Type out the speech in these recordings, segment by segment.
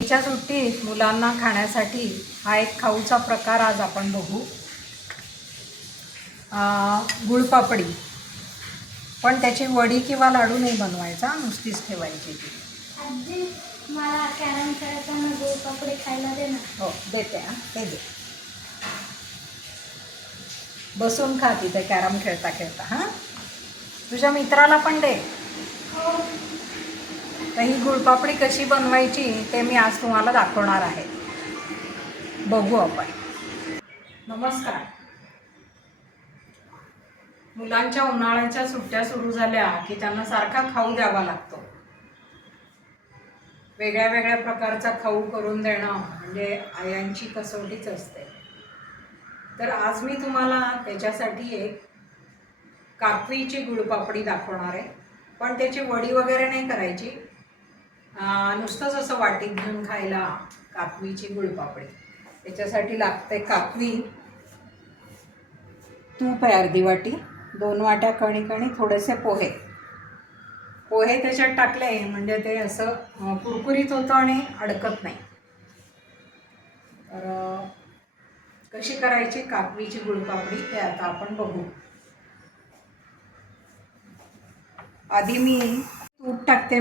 च्या सुट्टीत मुलांना खाण्यासाठी हा एक खाऊचा प्रकार आज आपण बघू. गुळपापडी. पण त्याची वडी किंवा लाडू नाही बनवायचा, नुसतीच ठेवायची ती. आजी मला कॅरम खेळताना गुळपापडी खायला दे ना. हो देते. ते दे. बसून खा तिथे कॅरम खेळता खेळता. हां, तुझ्या मित्राला पण दे. हो. तर ही गुळपापडी कशी बनवायची ते मी आज तुम्हाला दाखवणार आहे. बघू आपण. नमस्कार. मुलांच्या उन्हाळ्याच्या सुट्ट्या सुरू झाल्या की त्यांना सारखा खाऊ द्यावा लागतो. वेगळ्या वेगळ्या प्रकारचा खाऊ करून देणं म्हणजे आयांची कसोटीच असते. तर आज मी तुम्हाला त्याच्यासाठी एक काकवीची गुळपापडी दाखवणार आहे. पण त्याची वडी वगैरे नाही करायची, नुसतंच असं वाटीत घेऊन खायला काकवीची गुळपापडी. त्याच्यासाठी लागते काकवी, तूप आहे अर्धी वाटी, 2 वाट्या कणिक आणि थोडेसे पोहे. पोहे त्याच्यात टाकले म्हणजे ते असं कुरकुरीत होतं आणि अडकत नाही. तर कशी करायची काकवीची गुळपापडी ते आता आपण बघू. आधी मी तूप टाकते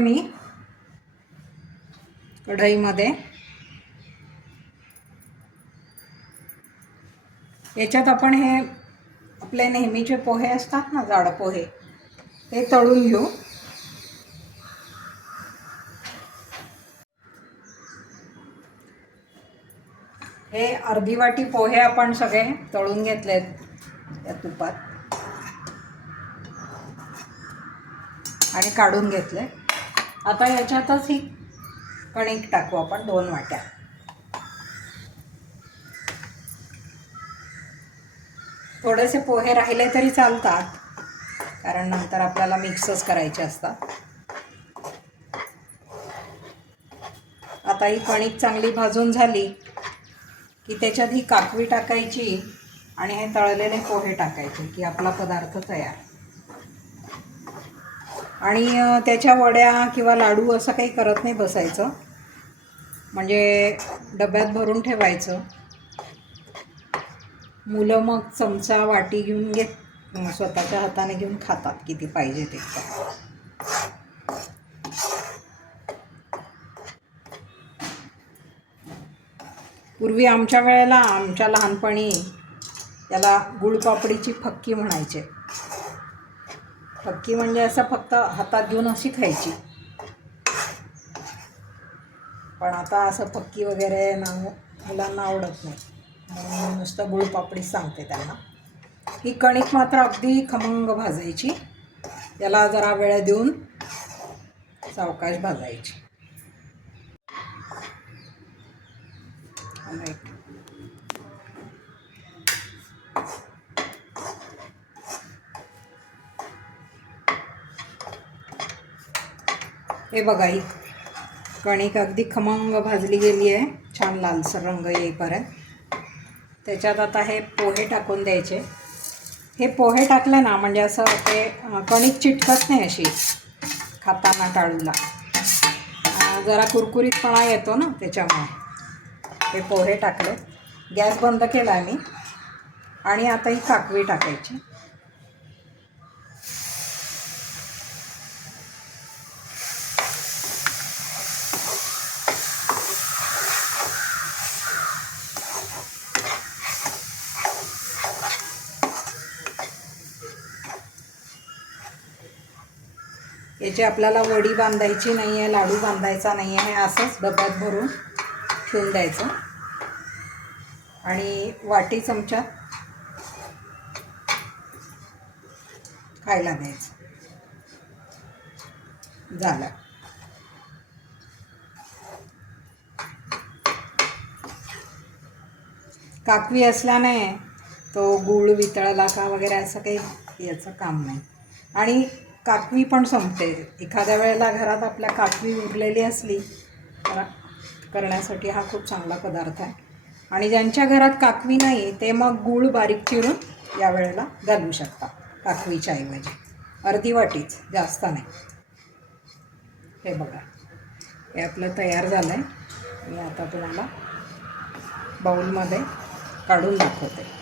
कढईमध्ये. याच्यात आपण हे आपले नेहमीचे पोहे असतात ना, जाड पोहे, ते तळून घेऊ. हे अर्धी वाटी पोहे आपण सगळे तळून घेतलेत त्या तुपात आणि काढून घेतले. आता याच्यातच ही कणिक टाकू आपण 2 वाट्या. थोडेसे पोहे राहिले तरी चालतात, कारण नंतर आपल्याला मिक्सच करायचे असतात. आता ही कणिक चांगली भाजून झाली की त्याच्यात ही काकवी टाकायची आणि हे तळलेले पोहे टाकायचे की आपला पदार्थ तयार. आणि त्याच्या वड्या किंवा लाडू असं काही करत नाही बसायचं, म्हणजे डब्यात भरून ठेवायचं. मुलं मग चमचा वाटी घेऊन स्वतःच्या हाताने घेऊन खातात किती पाहिजे ते. पूर्वी आमच्या वेळेला, आमच्या लहानपणी त्याला गुळपापडीची फक्की म्हणायचे. फक्की म्हणजे असं फक्त हातात घेऊन अशी खायची. पण आता असं फक्की वगैरे मुलांना आवडत नाही, म्हणून नुसतं गुळपापडी सांगते त्यांना. ही कणिक मात्र अगदी खमंग भाजायची, त्याला जरा वेळ देऊन सावकाश भाजायची. हे बघा, ही कणिक अगदी खमंग भाजली गेली आहे, छान लालसर रंग येईपर्यंत. त्याच्यात आता हे पोहे टाकून द्यायचे. हे पोहे टाकले ना म्हणजे असं ते कणिक चिटकत नाही अशी खाताना टाळूला, जरा कुरकुरीतपणा येतो ना त्याच्यामुळे. हे पोहे टाकले, गॅस बंद केला आहे मी. आणि आता ही काकवी टाकायची. याची आपल्याला वडी बांधायची नाही आहे, लाडू बांधायचा नाही आहे. हे असंच डब्यात भरून ठेवून द्यायचं आणि वाटी चमचा खायला द्यायचं. झालं. काकवी असल्याने तो गूळ वितळला का वगैरे असं काही याचं काम नाही. आणि काकवी पण संपते. एखाद्या वेळेला घरात आपल्या काकवी उरलेली असली तर करण्यासाठी हा खूप चांगला पदार्थ आहे. आणि ज्यांच्या घरात काकवी नाही ते मग गूळ बारीक चिरून या वेळेला घालू शकता काकवीच्या ऐवजी. अर्धी वाटीच, जास्त नाही. हे बघा, हे आपलं तयार झालं आहे. मी आता तुम्हाला बाउलमध्ये काढून दाखवते.